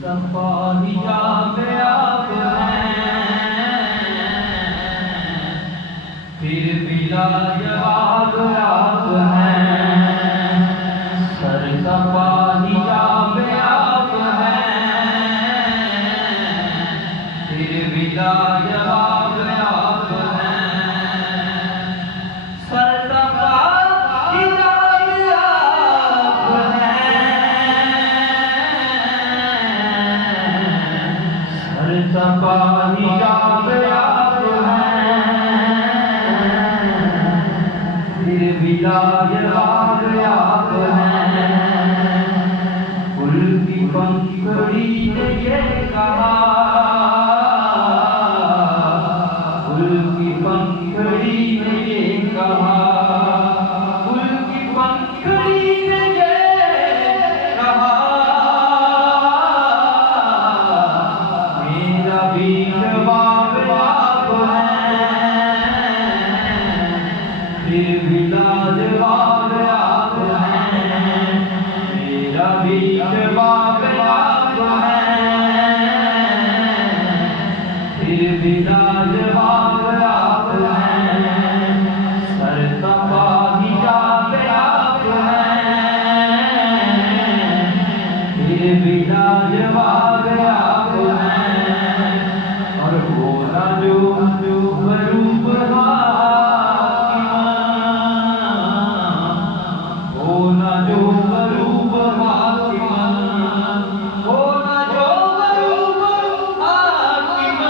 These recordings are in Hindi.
हिजाब आप हैं, फिर भी लाजवाब आप हैं। सरसफा हिजाब आप हैं, फिर भी लाजवाब आप हैं। सरसफा हिजाब आप हैं, सरसफा हिजाब आप हैं, फिर भी लाजवाब आप हैं। फूल की पंखुड़ी ने ये कहा, फूल की पंखुड़ी ने ये कहा, फूल की पंखुड़ी ने ये कहा, मेरा भी जवाब आप हैं, फिर भी लाजवाब आप हैं। मेरा भी जवाब आप हैं, फिर भी लाजवाब आप हैं। सरसफा हिजाब आप हैं, फिर भी लाजवाब आप हैं। और वो ना जो मरूब हो ना जो मरूब हाकिम, हो ना जो मरूब हाकिम,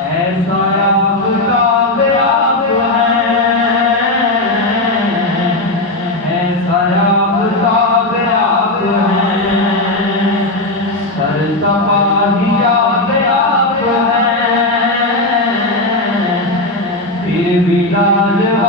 ऐसा आफताब आप हैं, ऐसा आफताब आप हैं। सरसफा हिजाब आप हैं, फिर भी लाजवाब